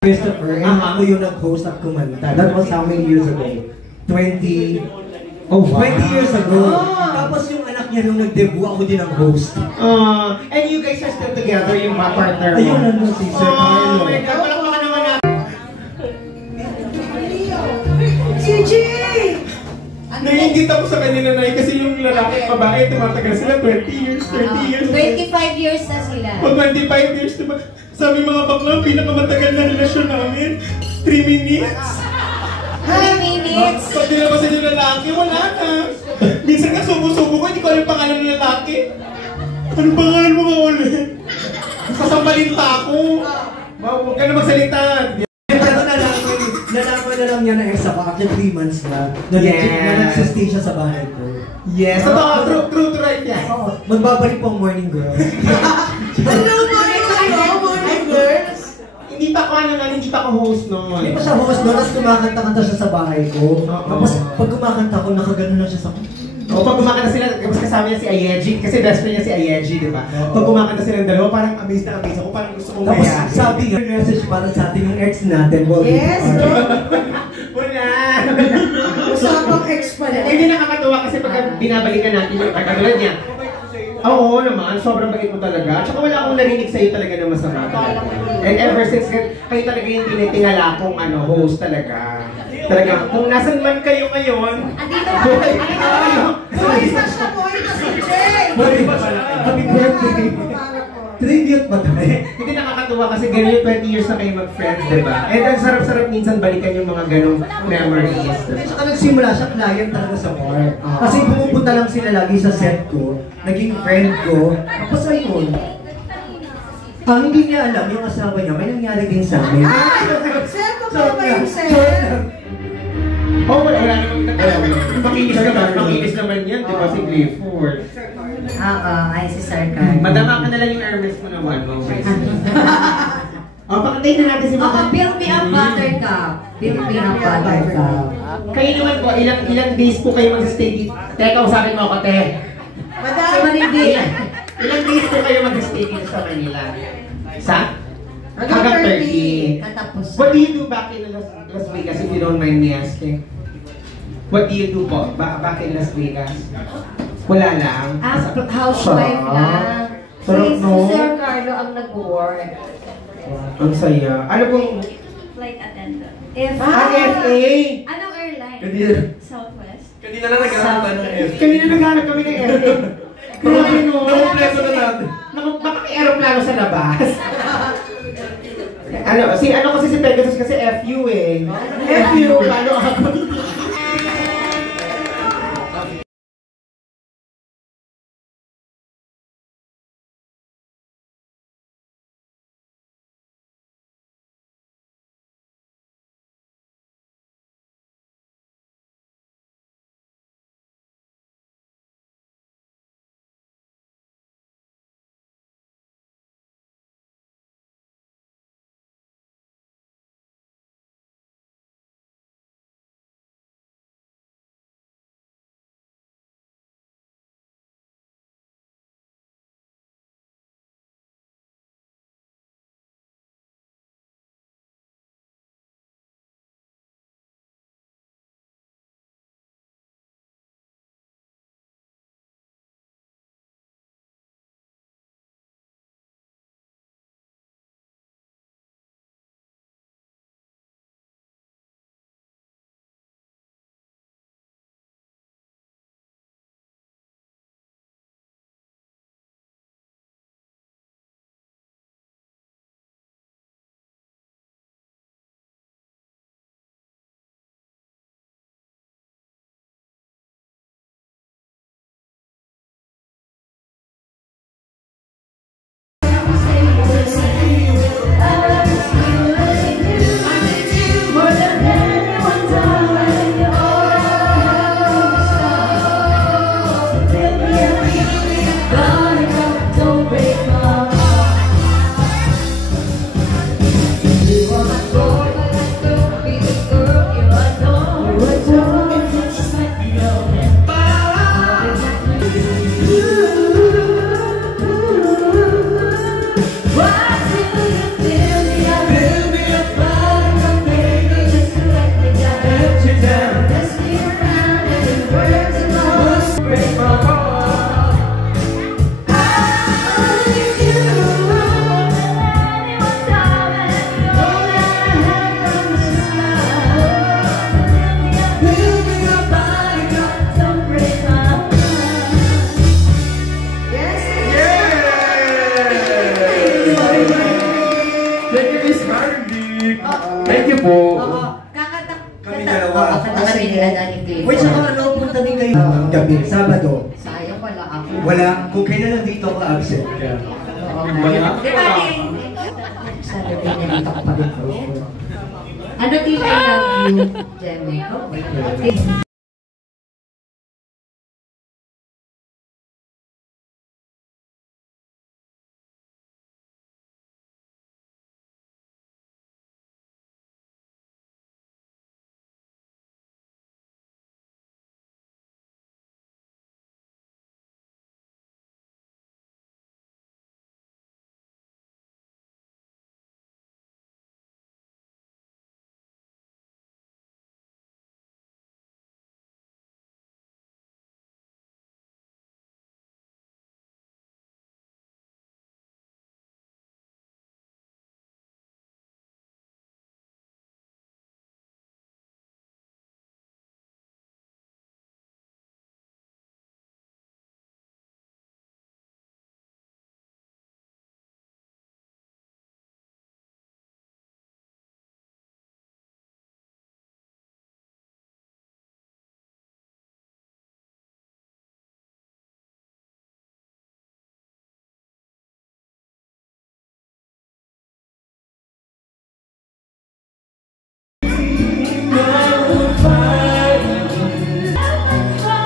Christopher, and ako yung nag-host at kumanta. That was how many years ago? 20... Oh, wow. 20 years ago. Tapos yung anak niya nung nag-debut, ako din ang host. And you guys are still together, yung mga partner mo? Ayun, nandun si Sir Carlo. Oh my God, palakpakan naman natin. Si Jay! Naiingit ako sa kanila na kasi yung lalaki at babae, tumatagal sila 20 years, 30 years. 25 years na sila. O 25 years, diba? Sabi mga bakla, pinakamatagal na relasyon namin, 3 minutes. 3 minutes? Pag nilabasan yung lalaki, wala na. Minsan nga subo-subo ko, hindi ko alam yung pangalan ng lalaki. Anong pangalan mo nga ulit? Sasambalin pa ako. Huwag ka na magsalita. Nalaman na lang niya na ex ako after 3 months na. Na nagsistay siya sa bahay ko. Yes, true to right yan. Oo, magbabalik po ang morning girl. Hello, morning girls! Hindi pa ako host noon. Hindi pa siya host doon, tapos kumakanta-kanta siya sa bahay ko. Tapos pag kumakanta ko, nakagano lang siya sa... O pag kumakanta sila, mas kasama niya si Ayeji, kasi best friend niya si Ayeji, di ba? Pag kumakanta silang dalawa, parang amazed na amazed ako, parang gusto kong Tapos mayakin. sabi nga, message para sa ating yung ex natin. Yes, bro! Wala! Usapang ex pala. Hindi nakakatuwa kasi pag binabalikan natin yung katulad niya. Oo naman, sobrang bait mo talaga. Tsaka wala akong narinig sa'yo talaga na masama. And ever since, kayo talaga yung tinitingala kong host talaga. Talaga, kung nasan man kayo ngayon, Andito ka! Boys na siya, boys na si Jay! Happy birthday! Tribute ba tayo? hindi nakakatuwa kasi ganyan yung 20 years na kayo mag-friends, diba? And ang sarap-sarap minsan balikan yung mga ganong memories. Saka nagsimula siya, client talaga sa bar. Kasi pumupunta lang sila lagi sa set ko, naging friend ko. Tapos ayun, hindi niya alam yung asawa niya, may nangyari din sa amin. Sir, pa ba yung sir? Oh, wala naman. Makinis naman yan, di ba si Clifford? Oo, ay si Sir Carl. Madama ka na lang yung Hermes mo naman, no? Pakatayin na natin si Oo, build me up buttercup. Build me up buttercup. Kayo naman po, ilang days po kayo mag-stay dito? Teka, usapin mo ako, te. Madami hindi. Ilang days po kayo mag-stay dito sa Manila? Sa? Hanggang 30. Katapos. What do you do back in Las Vegas, if you don't mind me asking? What do you do po back in Las Vegas? Wala lang? Housewife lang. Sarap, Si no? Sir Carlo ang nag-work. Ang saya. Ano pong... Flight attendant. FA! Anong airline? Kanina. Southwest. Kanina lang nagkaroon tayo ng F. Kanina naghanap kami ng FA. Grabe, no? Nakumpleto na natin. Baka may aeroplano sa labas. Ano kasi si Pegasus kasi FU eh. FU, paano ako? Thank you, Miss Hardy. Thank you po. Oo. Kakanta. Kami dalawa. Kanta kami nila Danny Clay. Wait, saka ano, punta din kayo gabi, Sabado. Sayang wala ako. Wala, kung kailan lang dito ako absent ka. Oo nga. Di ba, Saturday na dito ako pag Ano team I love you, Jemmy? Oh my God.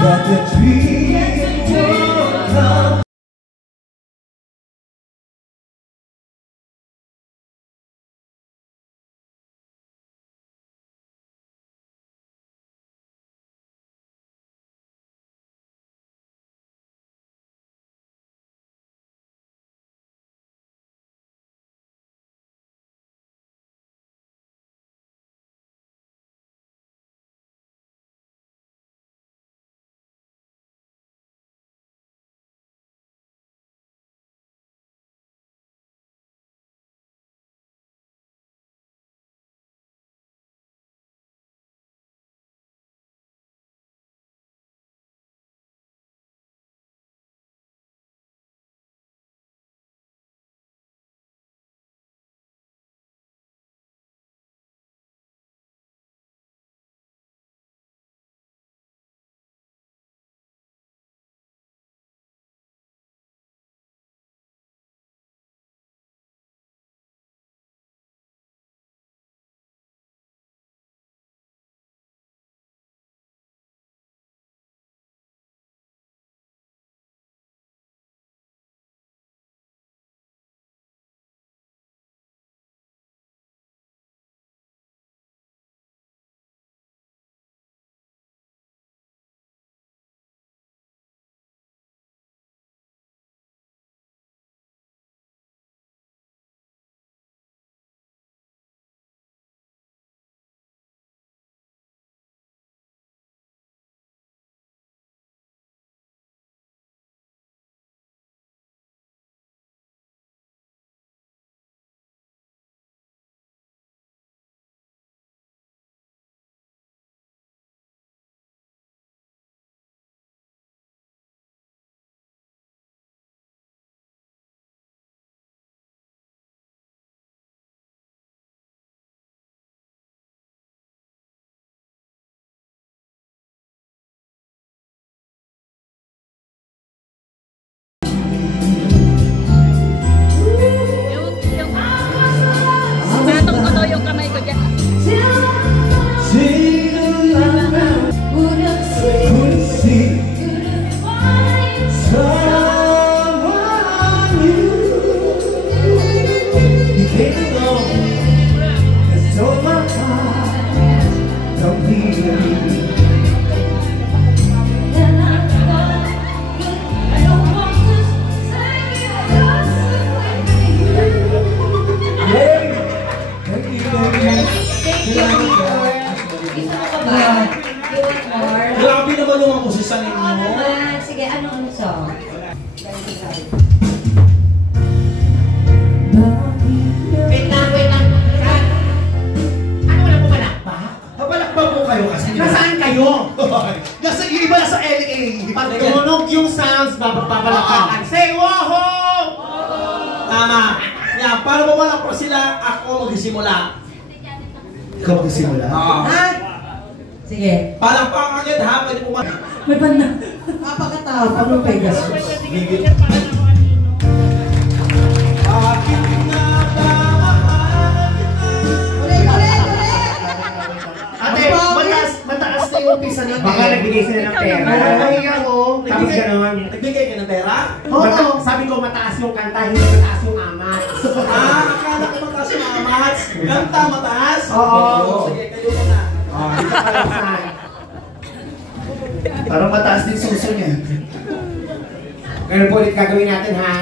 That the dream will come. Grabe naman yung mga musisa ninyo. Sige, anong song? Wait lang. Ano wala po palakpak? Papalakbang po kayo kasi. Nasaan kayo? Nasa yung iba sa LA. Pag tumunog yung sounds, papalakpakan. Say woho! Tama. Yeah, para mawala po sila, ako magsisimula. Ikaw magsimula. Ha? Sige. Palakpakan agad ha, pwede po May banda. Napakatapang ng Pegasus. Ulit, ulit, ulit! Ate, mataas na yung pisa natin. Baka nagbigay sila ng pera. Nahiya mo. Tapos gano'n. Nagbigay ka ng pera? Oo. Sabi ko mataas yung kanta, hindi mataas yung amat. Akala ko mataas yung amats. Ganta mataas? Oo. Sige, kayo ka na. Dito ka lang saan. Parang mataas din suso niya. Ganun po ulit gagawin natin ha.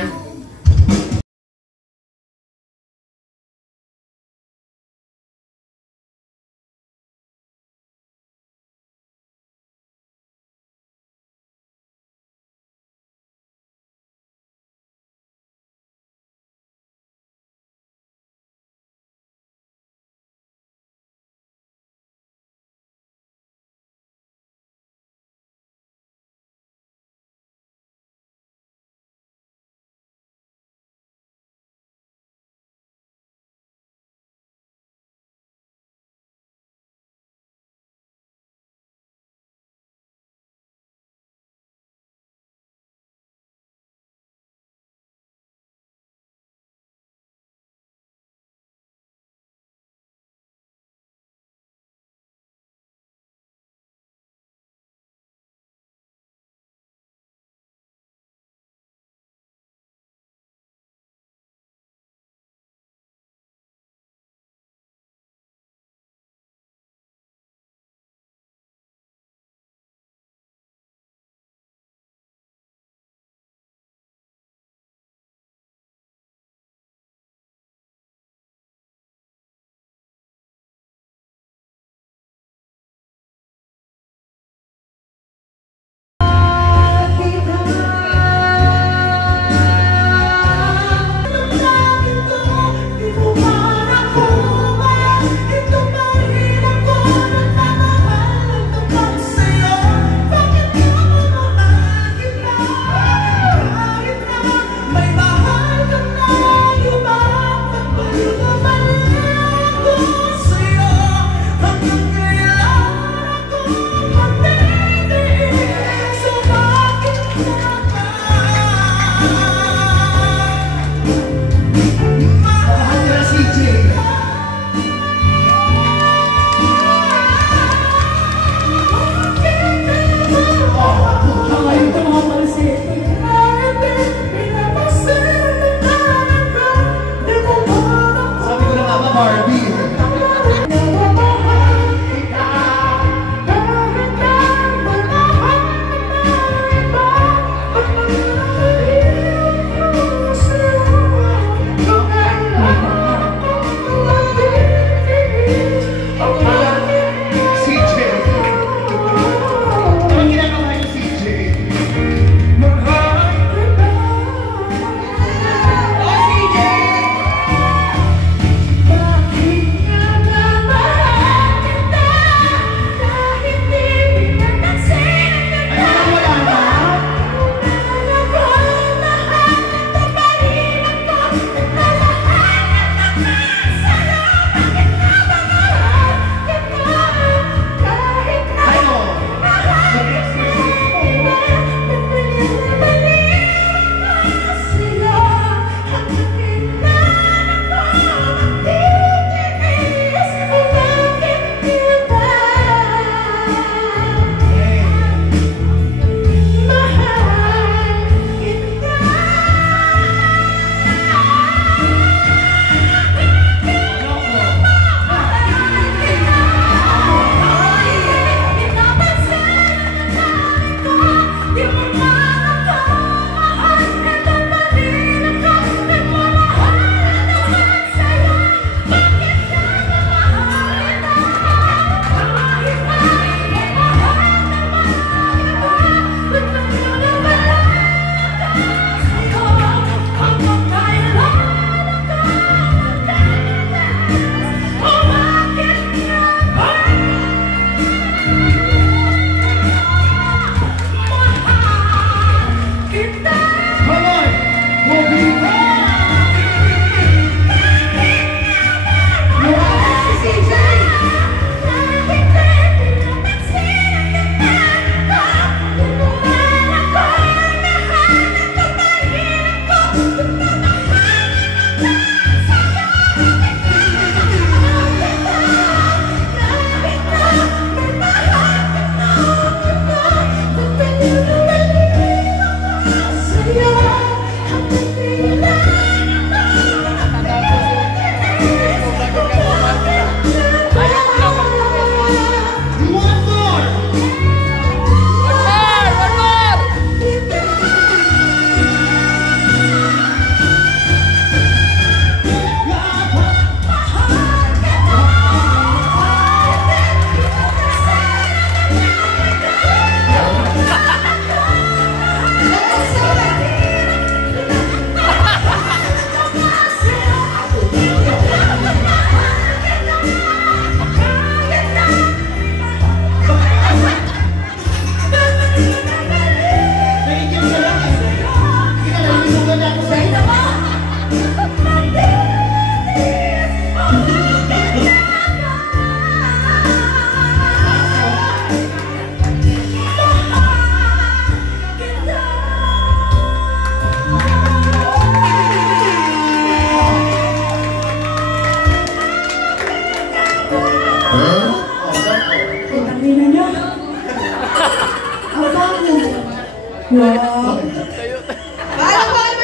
Paano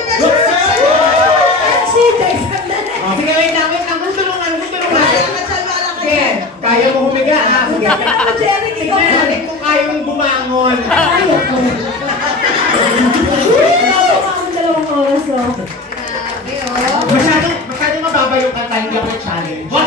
niya siya? MC, Jason na. Sige, wait lang. Gusto tulungan. Sige, kaya mo humiga, ha? Sige. Jeric, ikaw Tignan na. natin kung kaya mong bumangon. Dalawang oras, oh. Grabe, oh. Masyadong mababa yung kanta, hindi ako na-challenge.